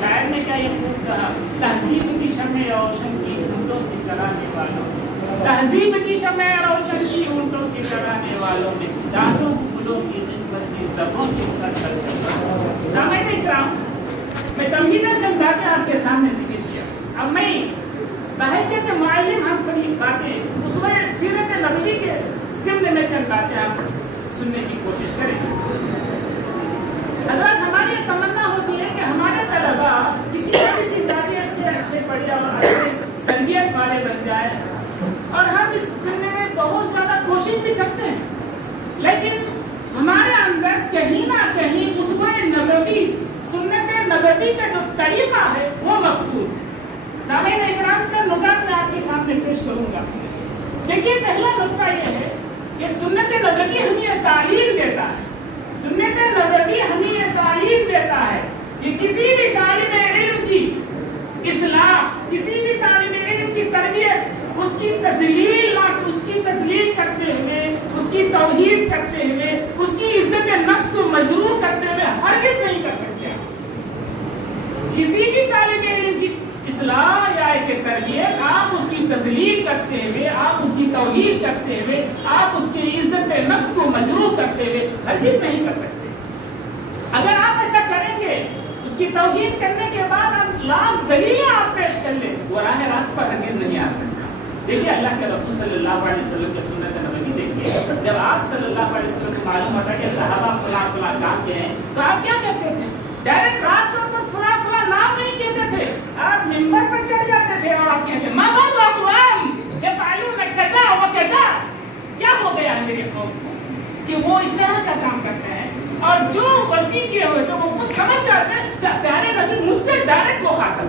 شاعر نے کیا یہ خوب کہا، تہذیب کی شمع روشن کی اونٹوں کی چلانے والوں، تہذیب کی شمع روشن کی اونٹوں کی چلانے والوں میں دانتوں پھولوں کی قسمت کی زبوں کی چل سامعین اکرام، میں تمہیداً چند باتیں آپ کے سامنے ذکر کیا. اب میں بحیثیت معلم ہم تھوڑی باتیں اس میں سیرت نبوی کے ضمن میں چند باتیں آپ سننے کی کوشش کریں. حضرات ہماری یہ تمنا ہوتی ہے کہ ہمارے طلباء کسی نہ کسی زاویے سے اچھے پڑھے اور اچھے تربیت والے بن جائے، اور ہم اس سلسلے میں بہت زیادہ کوشش بھی کرتے ہیں، لیکن ہمارے اندر کہیں نہ کہیں اسوہ نبوی سنت نبوی کا جو طریقہ ہے وہ مفقود ہے. سامعین اکرام چند نکات میں آپ کے سامنے پیش کروں گا. دیکھیے پہلا نقطہ یہ ہے کہ سنت نبوی ہمیں یہ تعلیم دیتا ہے، سنت نبوی ہمیں یہ تعلیم دیتا ہے کہ کسی بھی طالب علم کی اصلاح، کسی بھی طالب علم کی تربیت اس کی تذلیل کرتے ہوئے، اس کی توہین کرتے ہوئے، اس کی عزت نفس کو مجروح کرتے ہوئے ہرگز نہیں کر سکتے. کسی بھی طالب علم کی اصلاح یا ایک تربیت آپ اس کی تذلیل کرتے ہوئے، آپ اس کی توہین کرتے ہوئے، آپ اس کی عزت نفس کو مجروح کرتے ہوئے ہرگز نہیں کر سکتے. اگر آپ ایسا کریں گے، اس کی توہین کرنے کے بعد آپ لاکھ دلیلیں آپ پیش کر لیں، وہ راہ راست پر ہرگز نہیں آ سکتا. دیکھیے اللہ کے رسول صلی اللہ علیہ وسلم کے سنت نبوی دیکھیے، جب آپ صلی اللہ علیہ وسلم کو معلوم ہوتا کہ صحابہ فلاں فلاں کام کے ہیں تو آپ کیا کہتے تھے؟ ڈائریکٹ راستوں پر فلاں فلاں نام نہیں کہتے تھے، آپ ممبر پر چڑھ جاتے تھے اور آپ کہتے ماں بہت اقوام یہ معلوم ہے کہتا وہ کہتا کیا ہو گیا ہے میرے قوم کو کہ وہ اس طرح کا کام کرتے ہیں، اور جو غلطی کیے ہوئے تو وہ خود سمجھ جاتے ہیں پیارے نبی مجھ سے ڈائریکٹ وہ خاطر.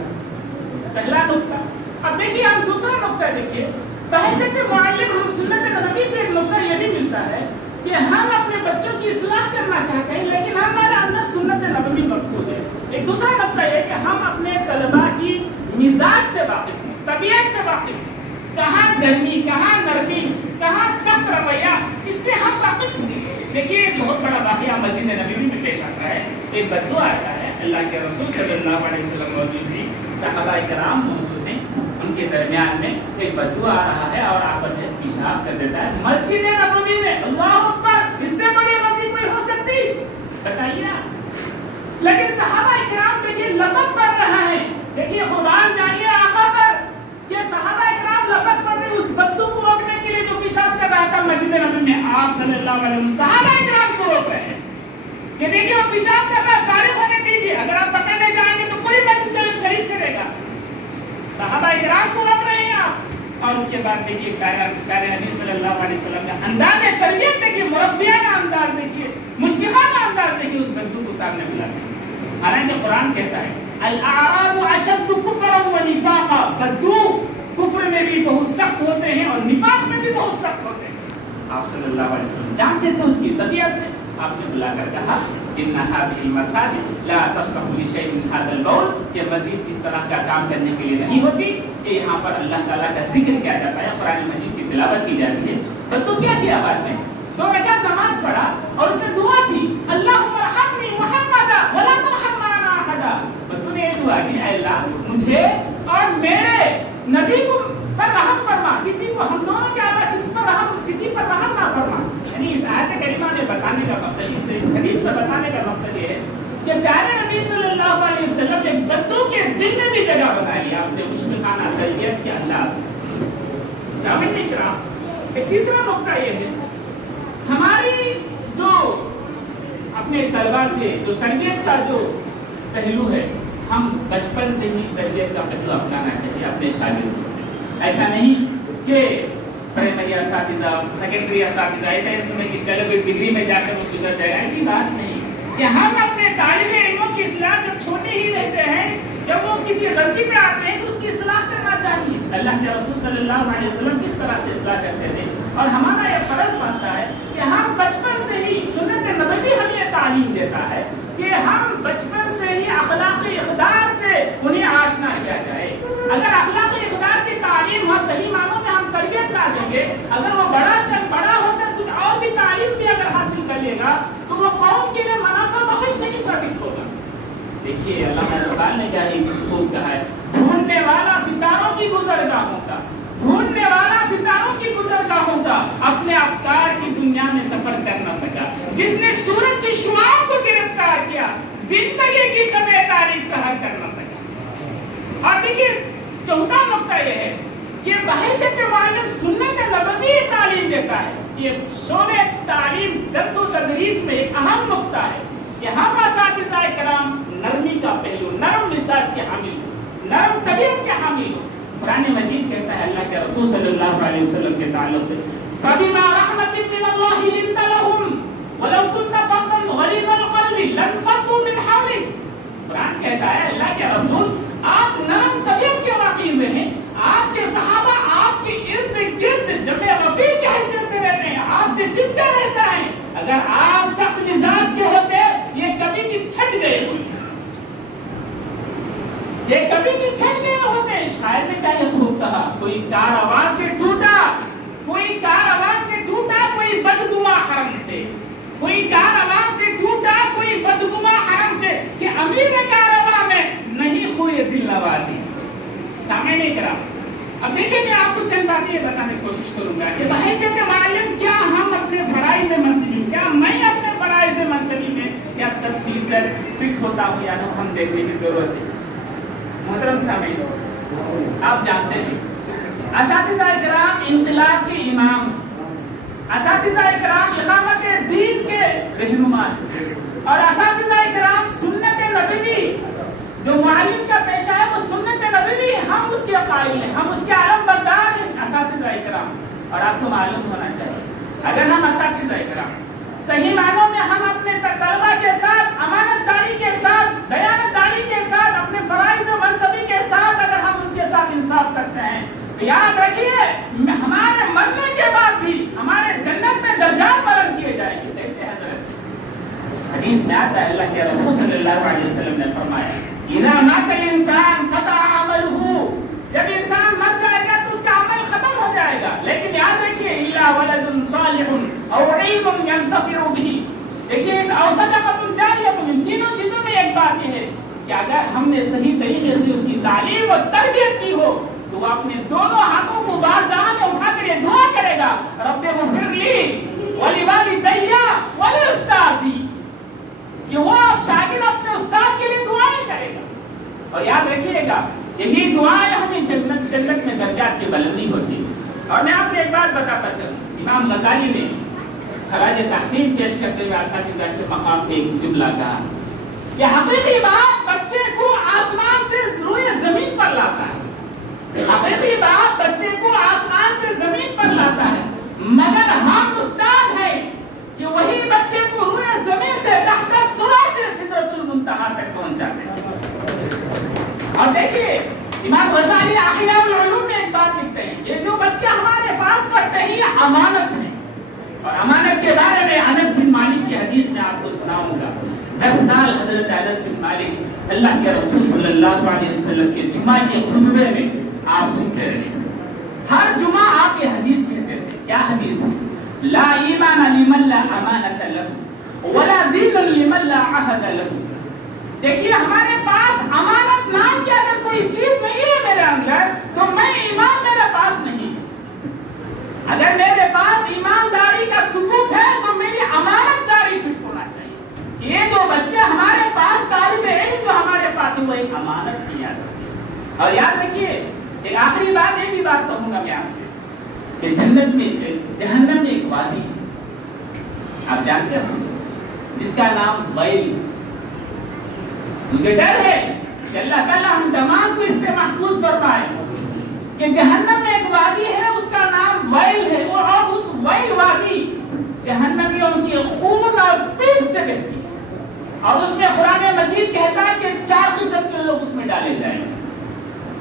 پہلا نقطہ. اب دیکھیے ہم دوسرا نقطہ دیکھیے، بحیثیت معلم ہم سنت نبوی سے ایک نقطہ یہ بھی ملتا ہے کہ ہم اپنے بچوں کی اصلاح کرنا چاہتے ہیں لیکن ہمارے اندر سنت نبوی مفقود ہے. ایک دوسرا نقطہ یہ کہ ہم اپنے طلباء کی مزاج سے واقف ہیں، طبیعت سے واقف ہیں، کہاں گرمی، کہاں نرمی، کہاں سخت رویہ، اس سے ہم واقف ہیں. دیکھیے ایک بہت بڑا واقعہ مسجد نبوی میں پیش آتا ہے. ایک بددعا آتا ہے، اللہ کے رسول صلی اللہ علیہ وسلم موجود تھی، صحابہ کرام موجود ہیں، ان کے درمیان میں ایک بددعا آ رہا ہے اور آپس میں پیشاب کر دیتا ہے مسجد نبوی میں. اللہ اکبر، اس سے بڑی غلطی کوئی ہو سکتی؟ بتائیے. لیکن صحابہ کرام دیکھیے لپٹ پڑ رہا ہے. دیکھیے خدا جانیے آقا پر کہ صحابہ کرام لپٹ پڑ رہے اس بددو کو روکنے کے لیے جو پیشاب کر رہا تھا مسجد نبوی میں. آپ صلی اللہ علیہ وسلم صحابہ کرام کو روک رہے ہیں کہ دیکھیے وہ پیشاب کر رہا ہے، فارغ ہونے دیجیے، اگر آپ پکڑنے جائیں گے تو پوری مسجد خریج کرے گا. صحابہ کرام کو روک رہے ہیں آپ. اور اس کے بعد دیکھیے پیارے حدیث صلی اللہ علیہ وسلم کا انداز تربیت دیکھیے، مربیانہ انداز دیکھیے، مشفقانہ انداز دیکھیے، اس بددو کو سامنے بلاتے ہیں. حالانکہ قرآن کہتا ہے الاعراب اشد کفرا ونفاقا، بددو کفر میں بھی بہت سخت ہوتے ہیں اور نفاق میں بھی بہت سخت ہوتے ہیں. آپ صلی اللہ علیہ وسلم جانتے تھے اس کی طبیعت سے، آپ نے بلا کر کہا ان هذه المساجد لا تصلح لشيء من هذا البول، کہ مسجد اس طرح کا کام کرنے کے لیے نہیں ہوتی، کہ یہاں پر اللہ تعالیٰ کا ذکر کیا جاتا ہے، قرآن مجید کی تلاوت کی جاتی ہے. تو کیا کیا بعد میں 2 رکعت نماز پڑھا اور اس نے دعا کی اللہم ارحمنی محمدا ولا ترحم معنا احدا. تو نے یہ دعا کی اے اللہ مجھے اور میرے نبی کو پر رحم فرما، کسی کو ہم دونوں کے علاوہ کسی پر رحم نہ فرما. یعنی اس آیت کریمہ نے بتانے کا مقصد، اس حدیث میں بتانے کا مقصد یہ ہے کہ پیارے نبی صلی اللہ علیہ وسلم نے بددو کے دل میں بھی جگہ بنا لیا اپنے مشفقانہ تربیت کے انداز سے. سامعین اکرام، ایک تیسرا نقطہ یہ ہے ہماری جو اپنے طلباء سے جو تربیت کا جو پہلو ہے، ہم بچپن سے ہی تربیت کا پہلو اپنانا چاہیے اپنے شاگردوں سے. ایسا نہیں کہ پرائمری اساتذہ، سیکنڈری اساتذہ ایسے سمجھ کہ چلو کوئی ڈگری میں جا کر وہ سدھر جائے گا، ایسی بات نہیں. کہ ہم اپنے طالب علموں کی اصلاح جب چھوٹے ہی رہتے ہیں، جب وہ کسی غلطی پہ آتے ہیں تو اس کی اصلاح کرنا چاہیے. اللہ کے رسول صلی اللہ علیہ وسلم کس طرح سے اصلاح کرتے تھے، اور ہمارا یہ فرض بنتا ہے کہ ہم بچپن سے ہی سنت نبوی ہمیں یہ تعلیم دیتا ہے کہ ہم بچپن سے ہی اخلاقی اقدار سے انہیں آشنا کیا جائے. اگر اخلاقی اقدار کی تعلیم وہاں صحیح معنوں میں ہم تربیت نہ دیں گے، اگر وہ بڑا ہو کر کچھ اور بھی تعلیم بھی اگر حاصل کر لے گا تو وہ قوم کے لیے منافع بخش نہیں ثابت ہوگا. دیکھیے علامہ इकबाल ने क्या ही खूब कहा है, ढूंढने वाला सितारों की गुजरगाहों का, ढूंढने वाला सितारों की गुजरगाहों का अपने अवतार की दुनिया में सफर कर न सका, जिसने सूरज की शुआओं को गिरफ्तार किया जिंदगी की शबे तारीख सहर कर न सका। और देखिए चौथा नुक्ता यह है कि बहैसियत मालिम सुन्नत नबवी तालीम देता है। ये शोबे तालीम दर्स व तदरीस में एक अहम नुक्ता है कि हम असातिज़ा किराम नरमी का पहलू, नरम मिजाज के हामिल हो, नरम तबीयत के हामिल हो। कुरान मजीद कहता है अल्लाह के रसूल सल्लल्लाहु अलैहि वसल्लम के ताल्लुक से, फबिमा रहमतिन मिनल्लाहि लिंता लहुम वलौ कुन्ता फद्दन गलीज़ल क़ल्बि लन्फद्दू मिन हवलिक। कुरान कहता है अल्लाह के रसूल आप नरम तबीयत के वाक़ई में हैं, आपके सहाबा आपके इर्द गिर्द जमे रफीक के हैसियत से रहते हैं, आपसे चिपके रहता है। अगर आप सख्त मिजाज के होते ये कभी की छट गए होते, ये कभी की छट गए होते। शायर ने क्या ये खूब कहा, कोई कार आवाज से टूटा, कोई कार आवाज से टूटा कोई बदगुमा हरम से, कोई कार आवाज से टूटा कोई बदगुमा हरम से, कि अमीर कारवां में नहीं हुई दिल नवाजी। सामने नहीं करा। अब देखिए मैं आपको चंद बातें ये बताने की कोशिश करूंगा कि बहैसियत मालिम क्या हम अपने फराइज़ मंसबी, क्या मैं अपने फराइज़ मंसबी में क्या 100% फिट होता हूँ या हम देखने की जरूरत है। मोहतरम सामीन, आप जानते हैं असातिज़ा इकराम इंक़िलाब के इमाम, असातिज़ा इकराम इक़ामत दीन के रहनुमा, और असातिज़ा इकराम सुन्नत नबवी जो मुअल्लिम का पेशा है वो सुन्नत नबवी, हम उसके कायल हैं, हम उसके आलमबरदार हैं असातिज़ा इकराम। और आपको मालूम होना चाहिए अगर हम असातिज़ा इकराम सही मानों में हम अपने तलबा के साथ अमानतदारी के साथ दयानतदारी के साथ अपने फराइज़ व मनसबी के साथ अगर हम उनके साथ इंसाफ करते हैं तो याद रखिए हमारे मरने के बाद भी हमारे जन्नत में दर्जात बुलंद किए जाएंगे। कैसे हज़रत हदीस में आता है अल्लाह के रसूल सल्लल्लाहु अलैहि वसल्लम ने फरमाया, इज़ा मातल इंसान क़ता अमलहू, जब इंसान मर जाएगा तो उसका अमल खत्म हो जाएगा, लेकिन याद रखिए इल्ला वलदुन सालिहुन औ इल्मुन यंतफ़िउ बिही। देखिए इस औ सदक़तुन जारियतुन, इन तीनों चीजों में एक बात यह है कि अगर हमने सही तरीके से उसकी तालीम और तरबियत की हो तो वो अपने दोनों हाथों को बारगाह में उठाकर ये दुआ करेगा, रब्बे ग़फ़िरली वलिवालिदैया वलिउस्ताज़ी, कि वो शागिर्द अपने उस्ताद के लिए दुआएं करेगा। और याद रखिएगा यही दुआएं हमें जन्नत में दर्जात की बुलंदी होती है। और मैं आपको एक बात बताता चलूं, इमाम गज़ाली ने खराज तहसीन पेश करते हुए असातिज़ा के मकाम पे एक जुमला कहा कि हकीकी बात बच्चे को आसमान से रूए जमीन पर लाता है, हकीकी बात बच्चे को आसमान से जमीन पर लाता है, मगर हम उस्ताद हैं कि वही बच्चे को रूए जमीन से तहत सुरा से सिदरतुल मुंतहा तक पहुंचाते हैं। और देखिए इमाम गज़ाली अहयाउल उलूम में एक बात लिखते हैं कि जो बच्चे हमारे पास पढ़ते हैं ये अमानत है। और अमानत के बारे में अनस बिन मालिक की हदीस में आपको सुनाऊंगा। 10 साल हजरत अनस बिन मालिक अल्लाह के रसूल सल्लल्लाहु अलैहि वसल्लम के जुमा के खुतबे में आप सुनते रहे। हर जुमा आप ये हदीस कहते थे। क्या हदीस है? ला ईमान लिमन ला अमानत लहू वला दीन लिमन ला अहद लहू। देखिए हमारे पास अमानत नाम की अगर कोई चीज नहीं है मेरे अंदर तो मैं ईमान मेरे पास नहीं है। अगर मेरे पास ईमानदारी का सबूत है तो मेरी अमानतदारी फिट होना चाहिए। ये जो बच्चे हमारे पास तालिब इल्म जो हमारे पास है वो एक अमानत थी याद रखिए। और याद रखिए एक आखिरी बात, एक भी बात कहूंगा मैं आपसे कि जन्नत में जहन्नम में एक वादी आप जानते हो जिसका नाम वैल। मुझे डर है कि अल्लाह ताला हम तमाम को इससे महफूज फरमाए कि जहन्नम में एक वादी है उसका नाम वैल है, और उस वैल वादी जहन्नमियों की खून और पीठ से बहती है। और उसमें कुरान मजीद कहता है कि 4 किस्म के लोग उसमें डाले जाएंगे।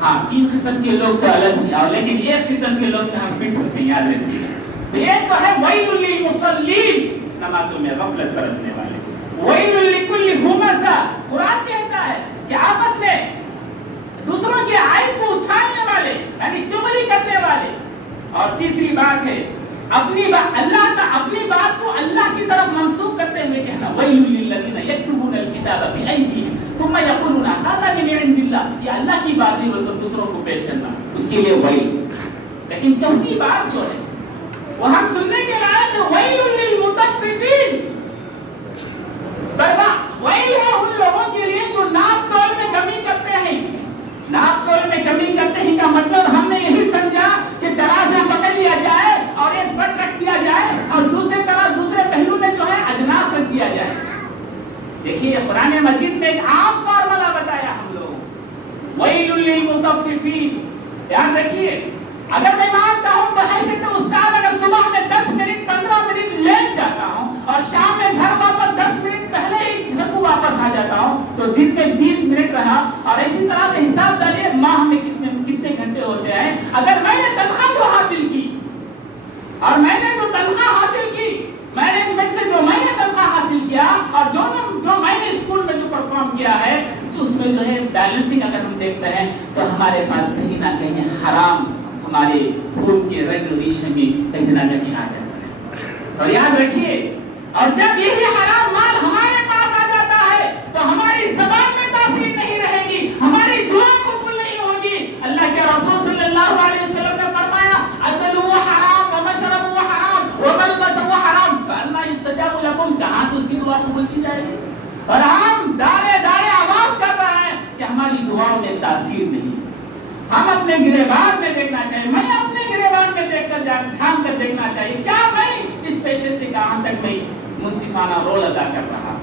हाँ 3 किस्म के लोग तो अलग नहीं, लेकिन 1 किस्म के लोग हम फिट होते हैं याद रखिए। एक तो है वैलुल लिल मुसल्लीन, नमाजों में गफलत बरतने वाले, वैलुल लिकुल्लि हुमज़ा, कुरान कहता है कि आपस में दूसरों के आय को उछालने वाले यानी चुगली करने वाले। और तीसरी बात है अपनी बात को अल्लाह की तरफ मंसूब करते हुए कहना, वैलुल लिल्लज़ीना यक्तुबूनल किताबा बिअयदीहिम थुम्मा यक़ूलूना हाज़ा मिन शादी मतलब दूसरों को पेश करना, उसके लिए वही। लेकिन चौथी बात जो है वो हम सुनने के लायक है, वैलुल लिल मुतफ्फिफीन, वही है उन लोगों के लिए जो नाप तोल में कमी करते हैं। नाप तोल में कमी करते हैं का मतलब हमने यही समझा कि तराजू पकड़ लिया जाए और एक बट रख दिया जाए और दूसरे तरफ दूसरे पहलू में जो है अजनास रख दिया जाए। देखिए कुरान मजीद में एक आम फार्मूला बताया हम लोग, वैलुल लिल मुतफ्फिफीन। ध्यान रखिए, अगर मैं मानता हूं बहैसियत उस्ताद अगर सुबह में 10 मिनट 15 मिनट लेट जाता हूं और शाम में घर वापस 10 मिनट पहले ही घर को वापस आ जाता हूं, तो दिन में 20 मिनट रहा। और इसी तरह से हिसाब डालिए माह में कितने घंटे होते हैं। अगर मैंने तनख्वाह जो हासिल की और मैंने जो तनख्वाह हासिल की, मैनेजमेंट से जो मैंने तनख्वाह हासिल किया और जो मैंने स्कूल में जो परफॉर्म किया है, तो उसमें जो है बैलेंसिंग अगर हम देखते हैं तो हमारे पास कहीं ना कहीं हराम हमारे खून के रग रेशे में कहीं ना कहीं आ जाता है। और याद रखिए, और जब यही हराम माल हमारे पास आ जाता है तो हमारी ज़बान में तासीर नहीं रहेगी, हमारी दुआ कबूल नहीं होगी। अल्लाह के रसूल सल्लल्लाहु अलैहि वसल्लम ने फरमाया, अकलु व हराम व मशरबु व हराम व मलबसु व हराम फअन्ना युस्तजाबु लकुम, कहां से उसकी दुआ कबूल की जाएगी? और हम दारे दारे आवाज कर रहे हैं कि हमारी दुआओं में तासीर नहीं। हम अपने गिरेबान में देखना चाहिए, मैं अपने गिरेबान में देखकर ध्यान कर देखना चाहिए, क्या मैं इस पेशे से कहां तक मैं मुंसिफाना रोल अदा कर रहा,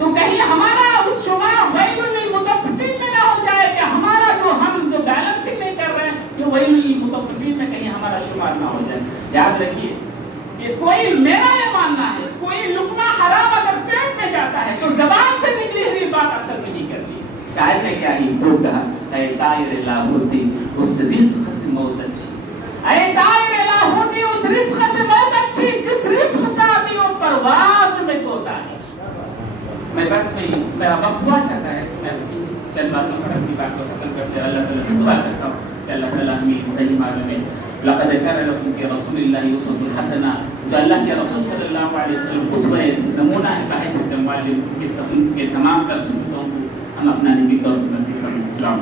तो कहीं हमारा उस शुमार वैलुल लिल मुतफ्फिफीन में ना हो जाए कि हमारा जो हम जो बैलेंसिंग नहीं कर रहे हैं कि वैलुल लिल मुतफ्फिफीन में कहीं हमारा शुमार ना हो जाए। याद रखिए, ये कोई, मेरा ये मानना है, कोई लुकमा हराम अगर पेट में जाता है तो जबान से निकली हुई बात असर नहीं करती। शायर ने क्या ही खूब कहा, ऐ ताइर लाहौती उस रिज़्क़ से मौत अच्छी, ऐ ताइर लाहौती उस रिज़्क़ से मौत अच्छी जिस रिज़्क़ से आदमियों परवाज़ में तोता है। मैं बस मेरा वक्त हुआ चाहता है, मैं चंद बातों पर अपनी बात को खत्म करते अल्लाह ताला से दुआ करता हूँ कि अल्लाह ताला हमें सही मार्ग में लक़द कान लकुम फ़ी रसूलिल्लाहि उस्वतुन हसना, जो अल्लाह के रसूल सल्लल्लाहु अलैहि वसल्लम उसमें नमूना है बहैसियत मुअल्लिम के तमाम तरह सुन्नतों को हम अपना निजी तौर पर नसीब करें। अस्सलाम।